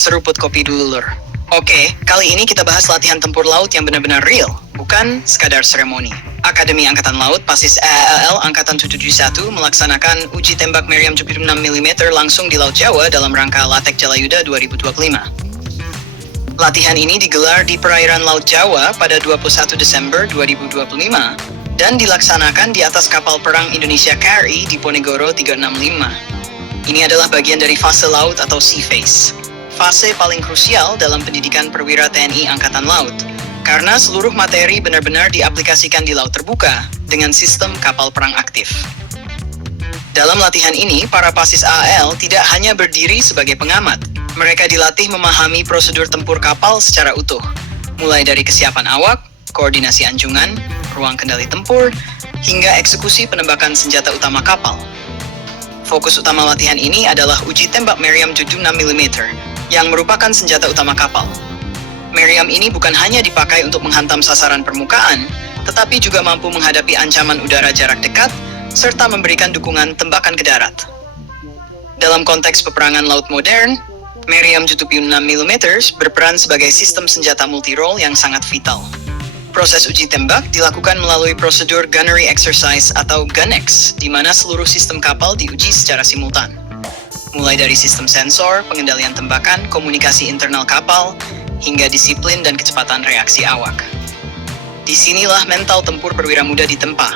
Seruput kopi dulu, Lur. Oke, kali ini kita bahas latihan tempur laut yang benar-benar real, bukan sekadar seremoni. Akademi Angkatan Laut Pasis AAL Angkatan 771 melaksanakan uji tembak meriam 76 mm langsung di Laut Jawa dalam rangka Latek Jalayuda 2025. Latihan ini digelar di perairan Laut Jawa pada 21 Desember 2025 dan dilaksanakan di atas kapal perang Indonesia KRI di Ponegoro 365. Ini adalah bagian dari fase laut atau sea phase. Fase paling krusial dalam pendidikan perwira TNI Angkatan Laut, karena seluruh materi benar-benar diaplikasikan di laut terbuka dengan sistem kapal perang aktif. Dalam latihan ini, para pasis AAL tidak hanya berdiri sebagai pengamat, mereka dilatih memahami prosedur tempur kapal secara utuh, mulai dari kesiapan awak, koordinasi anjungan, ruang kendali tempur, hingga eksekusi penembakan senjata utama kapal. Fokus utama latihan ini adalah uji tembak meriam 76 mm, yang merupakan senjata utama kapal. Meriam ini bukan hanya dipakai untuk menghantam sasaran permukaan, tetapi juga mampu menghadapi ancaman udara jarak dekat, serta memberikan dukungan tembakan ke darat. Dalam konteks peperangan laut modern, meriam 76 mm berperan sebagai sistem senjata multi-role yang sangat vital. Proses uji tembak dilakukan melalui prosedur gunnery exercise atau GUNEX, di mana seluruh sistem kapal diuji secara simultan. Mulai dari sistem sensor, pengendalian tembakan, komunikasi internal kapal, hingga disiplin dan kecepatan reaksi awak. Disinilah mental tempur perwira muda ditempa,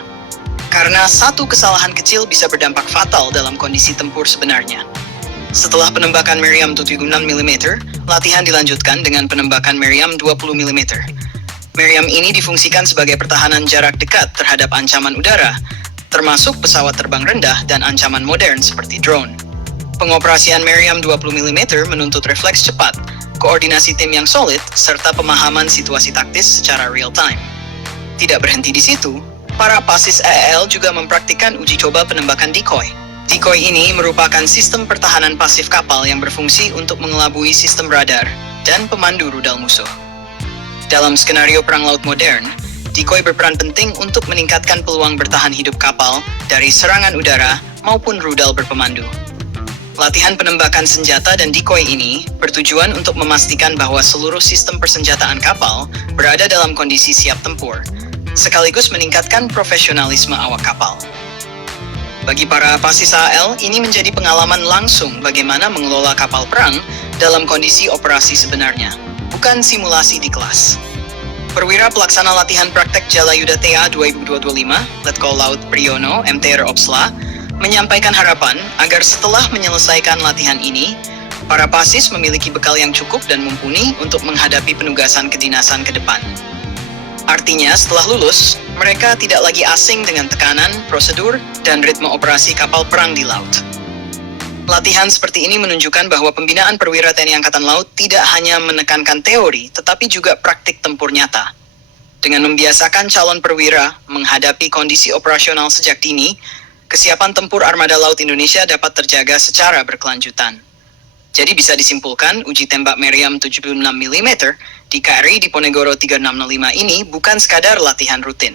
karena satu kesalahan kecil bisa berdampak fatal dalam kondisi tempur sebenarnya. Setelah penembakan meriam 76 mm, latihan dilanjutkan dengan penembakan meriam 20 mm. Meriam ini difungsikan sebagai pertahanan jarak dekat terhadap ancaman udara, termasuk pesawat terbang rendah dan ancaman modern seperti drone. Pengoperasian meriam 20 mm menuntut refleks cepat, koordinasi tim yang solid, serta pemahaman situasi taktis secara real-time. Tidak berhenti di situ, para pasis AAL juga mempraktikkan uji coba penembakan decoy. Decoy ini merupakan sistem pertahanan pasif kapal yang berfungsi untuk mengelabui sistem radar dan pemandu rudal musuh. Dalam skenario perang laut modern, decoy berperan penting untuk meningkatkan peluang bertahan hidup kapal dari serangan udara maupun rudal berpemandu. Latihan penembakan senjata dan decoy ini bertujuan untuk memastikan bahwa seluruh sistem persenjataan kapal berada dalam kondisi siap tempur, sekaligus meningkatkan profesionalisme awak kapal. Bagi para pasis AAL, ini menjadi pengalaman langsung bagaimana mengelola kapal perang dalam kondisi operasi sebenarnya, bukan simulasi di kelas. Perwira pelaksana latihan praktek Jalayuda TA 2025, Letkol Laut Priyono, MTR Opsla, menyampaikan harapan agar setelah menyelesaikan latihan ini, para pasis memiliki bekal yang cukup dan mumpuni untuk menghadapi penugasan kedinasan ke depan. Artinya, setelah lulus, mereka tidak lagi asing dengan tekanan, prosedur, dan ritme operasi kapal perang di laut. Latihan seperti ini menunjukkan bahwa pembinaan perwira TNI Angkatan Laut tidak hanya menekankan teori, tetapi juga praktik tempur nyata. Dengan membiasakan calon perwira menghadapi kondisi operasional sejak dini, kesiapan tempur Armada Laut Indonesia dapat terjaga secara berkelanjutan. Jadi bisa disimpulkan, uji tembak meriam 76 mm di KRI di Ponegoro 365 ini bukan sekadar latihan rutin.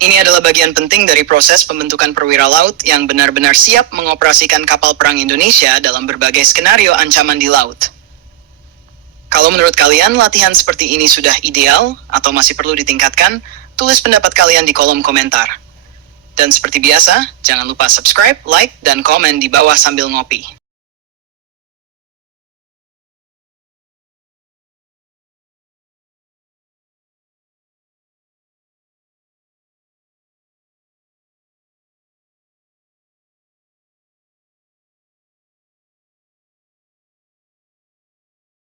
Ini adalah bagian penting dari proses pembentukan perwira laut yang benar-benar siap mengoperasikan kapal perang Indonesia dalam berbagai skenario ancaman di laut. Kalau menurut kalian latihan seperti ini sudah ideal atau masih perlu ditingkatkan, tulis pendapat kalian di kolom komentar. Dan seperti biasa, jangan lupa subscribe, like, dan komen di bawah sambil ngopi.